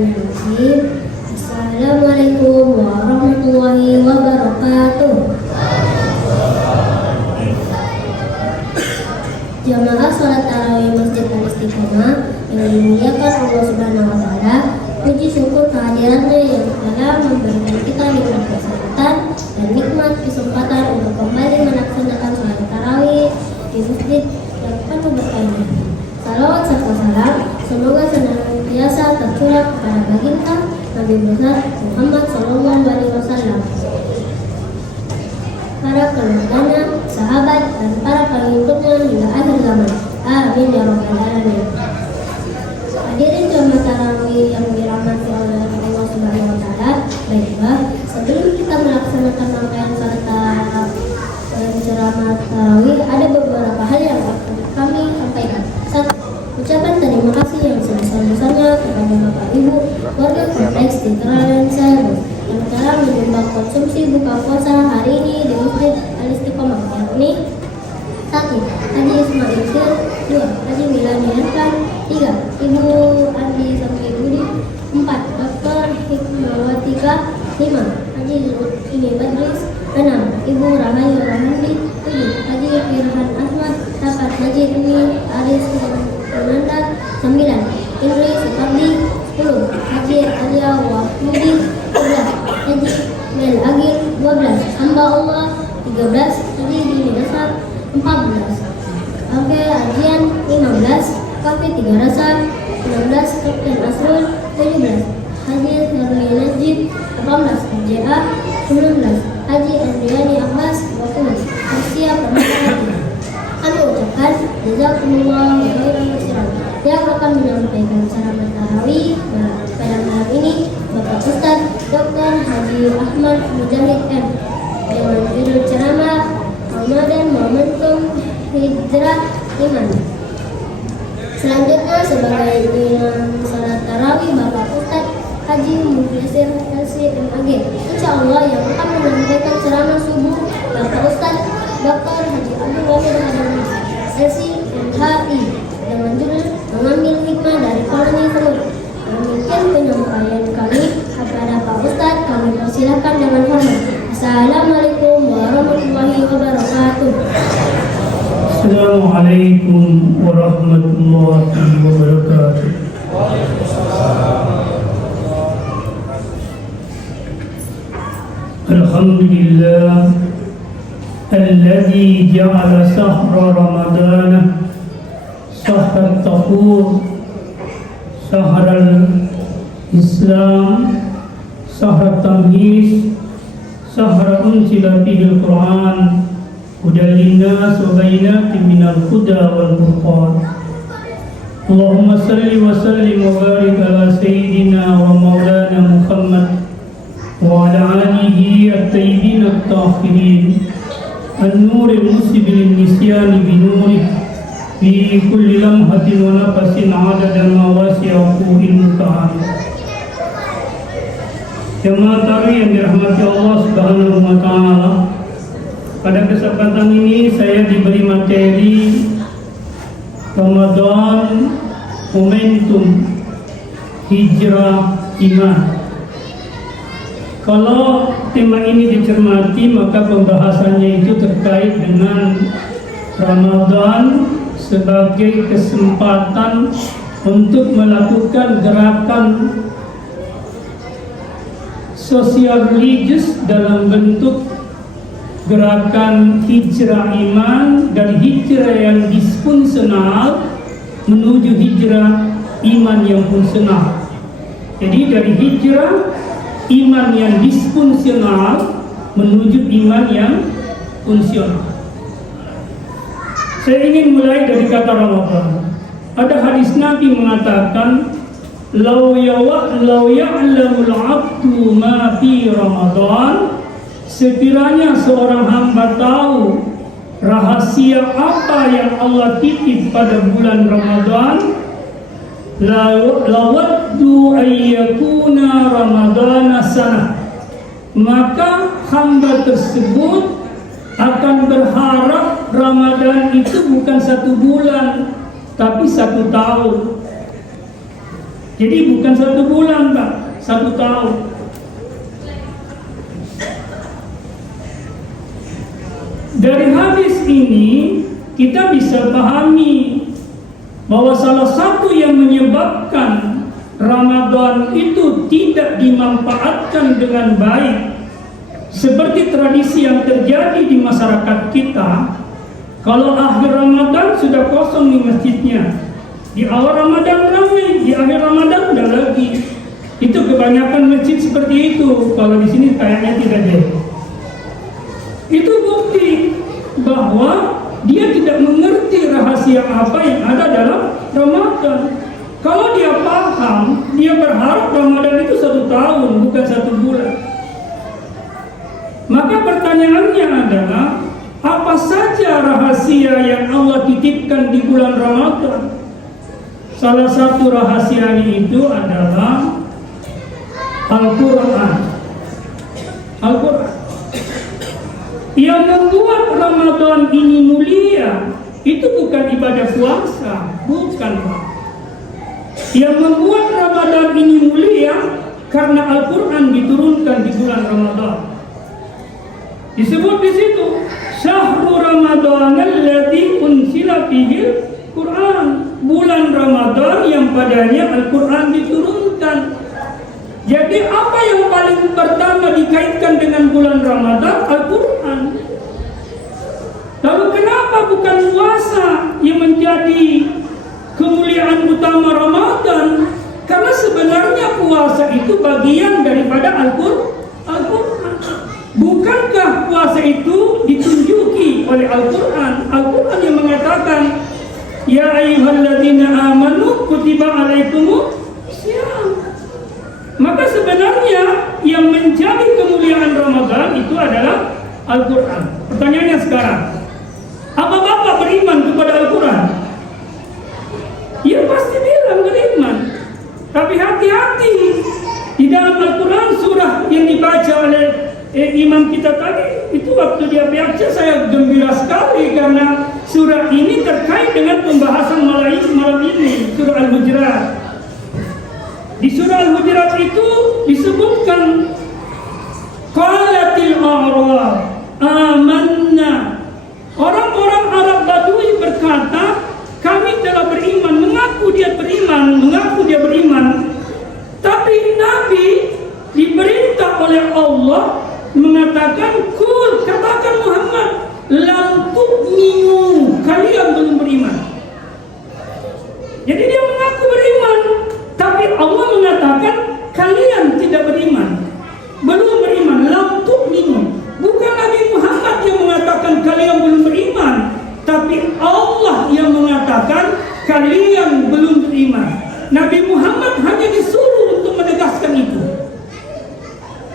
Bismillahirrahmanirrahim. Assalamualaikum warahmatullahi wabarakatuh. Jamaah sholat tarawih Masjid Al-Istiqomah yang dimuliakan Allah Subhanahu wa Ta'ala, puji syukur kehadirannya yang telah memberikan kita nikmat kesehatan dan nikmat kesempatan untuk kembali melaksanakan sholat tarawih di masjid yang penuh berkah. Salawat serta salam semoga senantiasa tercurah kepada baginda Nabi besar Muhammad SAW, para keluarganya, sahabat, dan para pengikutnya hingga akhir zaman. Amin ya rabbal alamin. Hadirin jamaah tarawih yang dirahmati oleh Allah Subhanahu wa Ta'ala, baiklah, sebelum kita melaksanakan rangkaian salat ceramah tarawih, ada beberapa hal yang akan kami sampaikan. 1. Ucapan terima kasih yang sebesar-besarnya kepada Bapak Ibu warga kompleks Titralan Sewu yang telah menyumbang konsumsi buka puasa hari ini di Masjid Al-Istiqomah, yakni 1. Haji Ismail Sir, 2. Haji Milani Irfan, 3. Ibu Andi Sampai Budi, 4. Dr. Hikmawatika, 5. Haji Zulkifli Badris, 6. Ibu Rahayu Rahmandi, 7. Haji Firhan Ahmad, 8. Haji Umi Aris Ananda, 9. Indri Supardi, 10. Haji Alia Wahmudi, 11. Haji Mel Agil, 12. Hamba Allah, 13. Haji Dini Dasar, 14. Oke, Ajian 15. Kafe 3 Rasa 16. Kapten Asrul 17. Haji Herli Najib 18. JA 19. Haji Andriani Abbas 20. Asia Permata. Kami ucapkan jazakumullah khairan katsiran. Yang akan menyampaikan ceramah tarawih pada malam ini Bapak Ustaz Dr. Haji Ahmad Mujahid M dengan judul ceramah Ramadan Momentum Hijrah Iman. Selanjutnya sebagai imam salat tarawih Bapak Ustaz Haji Muflisir LCMAG, insyaallah yang akan menyampaikan ceramah subuh Bapak Ustaz Dr. Haji Abdul Wahid Hadani LCMHI dengan judul mengambil hikmah dari koloni semut. Demikian penyampaian kami kepada Pak Ustaz, kami persilahkan dengan hormat. Assalamualaikum warahmatullahi wabarakatuh. Assalamualaikum warahmatullahi wabarakatuh. Alhamdulillah alladzi ja'ala sahra ramadana sahra taqur sahra islam sahra tamyiz sahra unzila fihi al-Qur'an hudan linnas wa bayyinatin minal huda wal furqan. Allahumma salli wa sallim wa barik ala sayyidina wa maulana Muhammad wa ala alihi at-tayyibin at-tahirin an-nur al-musib lin-nisyan bi nurih fi kulli lamhatin wa nafasin adada ma wasi'a qul muta'al. Jemaah tarawih yang dirahmati Allah Subhanahu wa Ta'ala, pada kesempatan ini saya diberi materi Ramadan Momentum Hijrah Iman. Kalau tema ini dicermati, maka pembahasannya itu terkait dengan Ramadan sebagai kesempatan untuk melakukan gerakan sosial religius dalam bentuk gerakan hijrah iman dan hijrah yang disfungsional menuju hijrah iman yang fungsional. Jadi dari hijrah iman yang disfungsional menuju iman yang fungsional. Saya ingin mulai dari kata Ramadan. Ada hadis Nabi mengatakan, "Lau ya'lamul 'abdu ma fi Ramadan." Sekiranya seorang hamba tahu rahasia apa yang Allah titip pada bulan Ramadan, lawaddu ayyakuna Ramadana sanah, maka hamba tersebut akan berharap Ramadan itu bukan 1 bulan tapi 1 tahun. Jadi bukan 1 bulan Pak, 1 tahun. Dari hadis ini kita bisa pahami bahwa salah satu yang menyebabkan Ramadan itu tidak dimanfaatkan dengan baik, seperti tradisi yang terjadi di masyarakat kita. Kalau akhir Ramadan sudah kosong di masjidnya, di awal Ramadan ramai, di akhir Ramadan udah lagi. Itu kebanyakan masjid seperti itu. Kalau di sini kayaknya tidak ada. Itu bukti bahwa dia tidak mengerti rahasia apa yang ada dalam Ramadan. Kalau dia paham, dia berharap Ramadan itu 1 tahun, bukan 1 bulan. Maka pertanyaannya adalah, apa saja rahasia yang Allah titipkan di bulan Ramadan? Salah satu rahasianya itu adalah Al-Quran. Al-Quran yang membuat Ramadan ini mulia itu bukan ibadah puasa, bukan Pak. Yang membuat Ramadan ini mulia karena Al-Quran diturunkan di bulan Ramadan. Disebut di situ Syahrul Ramadan alladzi unsila fihil Quran, bulan Ramadan yang padanya Al-Quran diturunkan. Jadi apa yang paling pertama dikaitkan dengan bulan Ramadan? Al-Quran. Lalu kenapa bukan puasa yang menjadi kemuliaan utama Ramadan? Karena sebenarnya puasa itu bagian daripada Al-Quran. Bukankah puasa itu ditunjuki oleh Al-Quran? Al-Quran yang mengatakan, Ya ayyuhalladzina amanu kutiba alaikumus syiyam. Maka sebenarnya yang menjadi kemuliaan Ramadan itu adalah Al-Quran. Pertanyaannya sekarang, apa Bapak beriman kepada Al-Quran? Ya pasti bilang beriman. Tapi hati-hati, di dalam Al-Quran surah yang dibaca oleh imam kita tadi, itu waktu dia baca saya gembira sekali karena surah ini terkait dengan pembahasan malam ini, surah Al-Hujurat. Di surah Al-Hujurat itu disebutkan qalatil a'rab amanna. Orang-orang Arab Badui berkata, kami telah beriman, mengaku dia beriman. Tapi Nabi diperintah oleh Allah mengatakan, kul, katakan Muhammad, lam tu'minu, kalian belum beriman. Jadi dia mengaku beriman, tapi Allah mengatakan kalian tidak beriman, belum beriman. Lam tu'minu, bukan Nabi Muhammad yang mengatakan kalian belum beriman, tapi Allah yang mengatakan kalian belum beriman. Nabi Muhammad hanya disuruh untuk menegaskan itu.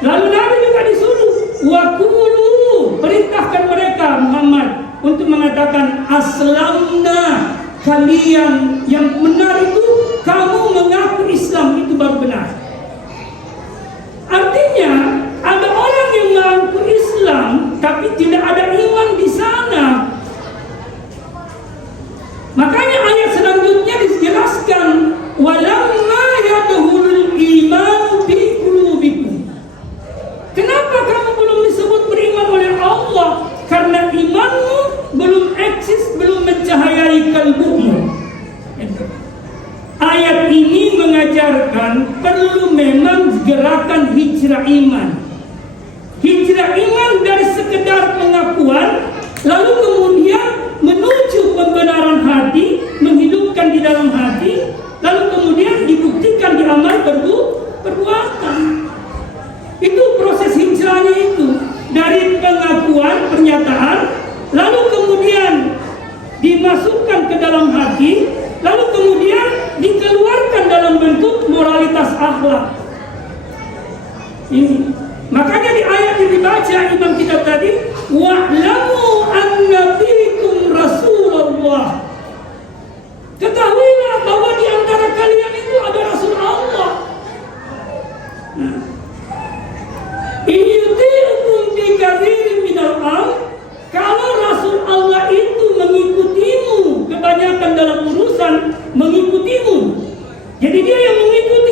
Lalu Nabi juga disuruh waqulu, perintahkan mereka Muhammad untuk mengatakan aslamna, kalian yang benar itu kamu mengaku Islam itu baru benar. Artinya ada orang yang mengaku Islam tapi tidak ada iman di sana. Makanya ayat selanjutnya dijelaskan walamma yadkhulul iman fi qulubikum. Kenapa kamu belum disebut beriman oleh Allah? Karena imanmu belum eksis, belum mencahayai kalbumu. Ayat ini mengajarkan perlu memang gerakan hijrah iman. Hijrah iman dari sekedar pengakuan, lalu kemudian menuju pembenaran hati, menghidupkan di dalam hati, lalu kemudian dibuktikan di amal perbuatan. Itu proses hijrahnya itu. Dari pengakuan, pernyataan, lalu kemudian dimasukkan ke dalam hati, lalu kemudian dikeluarkan dalam bentuk moralitas akhlak. Ini. Makanya di ayat yang dibaca imam kita tadi, wa'lamu anna fikum Rasulullah. Ketahuilah bahwa di antara kalian itu ada Rasul Allah. Iyuti'ukum bi katsirin minal amr. Kalau Rasul Allah itu mengikutimu, kebanyakan dalam urusan mengikutimu. Jadi dia yang mengikuti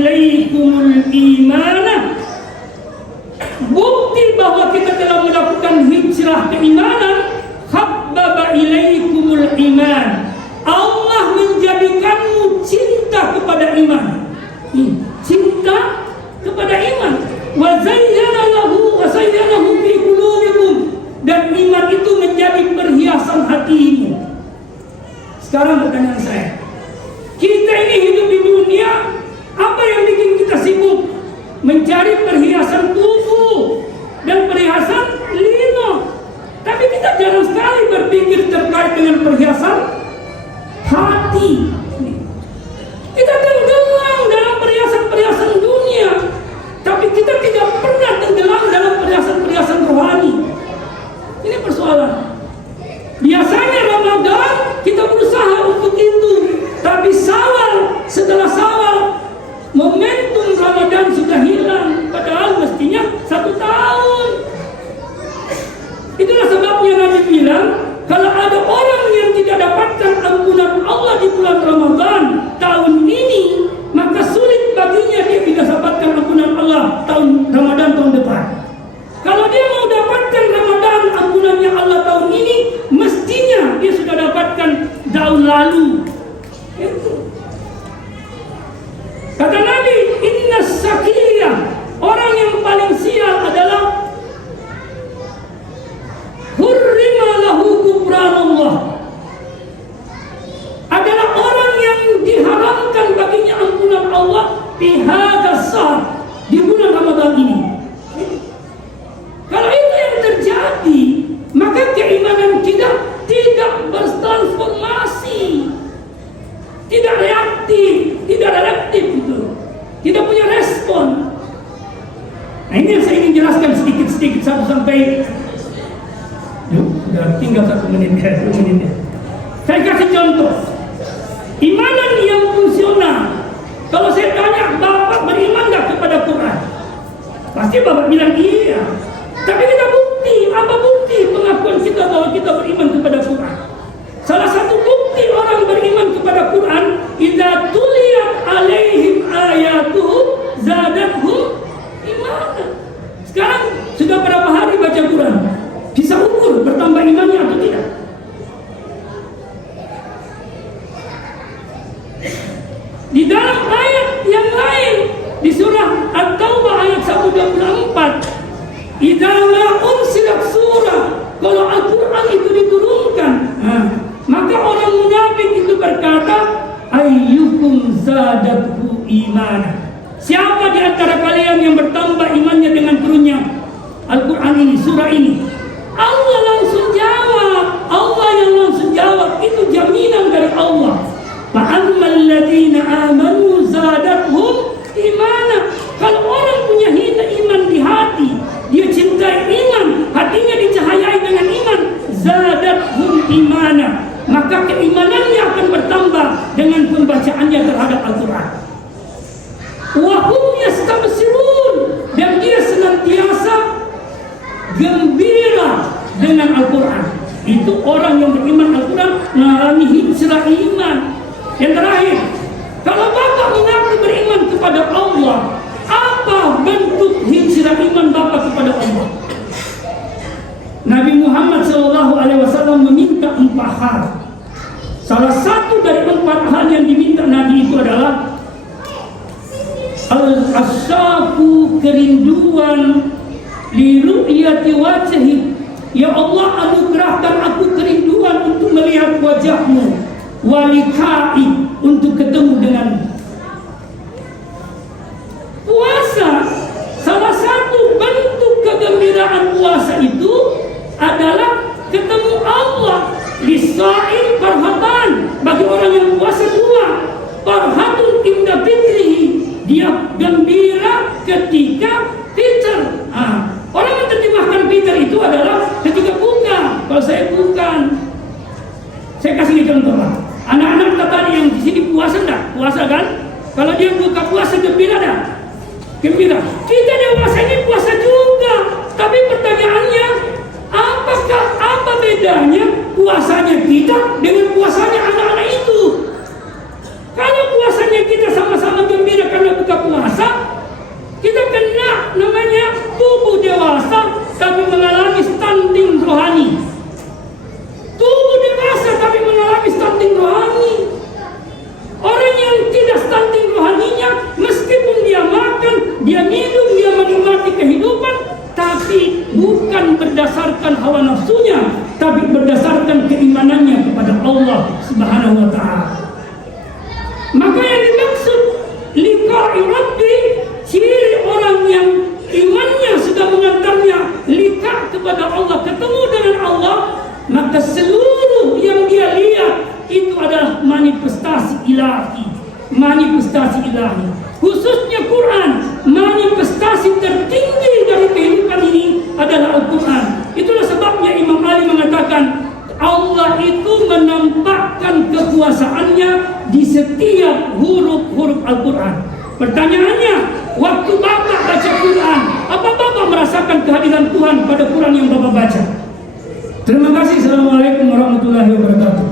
ilaikumul imana. Bukti bahwa kita telah melakukan hijrah keimanan, habbaba ilaikumul iman. Allah menjadikanmu cinta kepada iman. Cinta kepada iman. Wa zayyanahu fi qulubikum. Dan iman itu menjadi perhiasan hatimu. Sekarang pertanyaan saya, kita ini hidup di dunia, apa yang bikin kita sibuk? Mencari perhiasan tubuh dan perhiasan lino. Tapi kita jarang sekali berpikir terkait dengan perhiasan hati. Kita tenggelam dalam perhiasan-perhiasan dunia, tapi kita tidak pernah tenggelam dalam perhiasan-perhiasan rohani. Ini persoalan. Biasanya Ramadan kita berusaha untuk itu, tapi setelah Syawal momentum Ramadan sudah hilang, padahal mestinya 1 tahun. Itulah sebabnya Nabi bilang, kalau ada orang yang tidak dapatkan ampunan Allah di bulan Ramadan tahun ini, maka sulit baginya dia tidak dapatkan ampunan Allah tahun Ramadan tahun depan. Kalau dia mau dapatkan Ramadan ampunannya Allah tahun ini, mestinya dia sudah dapatkan tahun lalu. Kata Nabi, inna syaqiyah, orang yang paling sial adalah hurrima lahu kufranullah, adalah orang yang diharamkan baginya ampunan Allah di hadzal syahr, di bulan Ramadan ini. Kalau itu yang terjadi, maka keimanan kita tidak bertransformasi, tidak reaktif, gitu. Tidak punya respon. Nah, ini yang saya ingin jelaskan sedikit-sedikit sampai sudah tinggal 1 menit ya, 2 menit ya. Saya kasih contoh. Imanan yang fungsional. Kalau saya tanya, Bapak beriman nggak kepada Quran? Pasti Bapak bilang iya. Tapi kita bukti, apa bukti pengakuan kita bahwa kita beriman kepada Quran? Salah satu bukti orang beriman kepada Quran, idza tuliyat alaihim ayatuhu zadathum imanan. Sekarang sudah berapa hari baca Quran? Bisa ukur bertambah imannya atau tidak? Di dalam ayat yang lain di surah At-Taubah ayat 124, idza ma unsilat surah, kalau Al-Quran itu diturunkan, maka orang munafik itu berkata, ayyukum zadathu iman. Siapa di antara kalian yang bertambah imannya dengan turunnya Al-Quran ini, surah ini? Allah langsung jawab. Allah yang langsung jawab. Itu jaminan dari Allah. Fa'ammal ladzina amanu zadathum imana. Kalau orang punya iman di hati, dia cintai iman, hatinya dicahayai dengan iman, zadathum imana, maka keimanannya akan bertambah dengan pembacaannya terhadap Al-Quran. Wa hum yastabshirun, dan dia senantiasa gembira dengan Al-Quran. Itu orang yang beriman Al-Quran mengalami hijrah iman. Yang terakhir, kalau Bapak mengaku beriman kepada Allah, apa bentuk hijrah iman Bapak kepada Allah? Nabi Muhammad SAW meminta 4 hal. Salah satu dari 4 hal yang diminta Nabi itu adalah al-asyaku, kerinduan, li ru'yati wajhi. Ya Allah, anugerahkan aku kerinduan untuk melihat wajahmu, walikai, untuk ketemu denganmu. Puasa, salah satu bentuk kegembiraan puasa itu adalah ketemu Allah. Lisa'in farhatan, bagi orang yang puasa 2, farhatun inda fitrihi, dia gembira ketika fitr. Orang menerjemahkan fitr itu adalah ketika buka. Kalau saya bukan, saya kasih contoh Pak. Anak-anak kita tadi yang di sini puasa enggak? Puasa kan? Kalau dia buka puasa gembira enggak? Gembira. Kita dewasa ini puasa juga. Tapi pertanyaannya, apa bedanya puasanya kita dengan puasanya anak-anak itu? Kalau puasa bahwasanya kita sama-sama gembira karena buka puasa, kita kena namanya tubuh dewasa tapi mengalami stunting rohani. Tubuh dewasa tapi mengalami stunting rohani. Orang yang tidak stunting rohaninya, meskipun dia makan, dia minum, dia menikmati kehidupan, tapi bukan berdasarkan hawa nafsunya, tapi berdasarkan keimanannya kepada Allah Subhanahu wa ta'ala. Maka yang dimaksud liqa'i rabbi, ciri orang yang imannya sudah mengantarnya liqa kepada Allah, ketemu dengan Allah, maka seluruh yang dia lihat itu adalah manifestasi ilahi. Manifestasi ilahi, khususnya Quran. Manifestasi tertinggi dari kehidupan ini adalah Al-Quran. Itulah sebabnya Imam Ali mengatakan Allah itu menampakkan kekuasaannya di setiap huruf-huruf Al-Quran. Pertanyaannya, waktu Bapak baca Quran, apa Bapak merasakan kehadiran Tuhan pada Quran yang Bapak baca? Terima kasih. Assalamualaikum warahmatullahi wabarakatuh.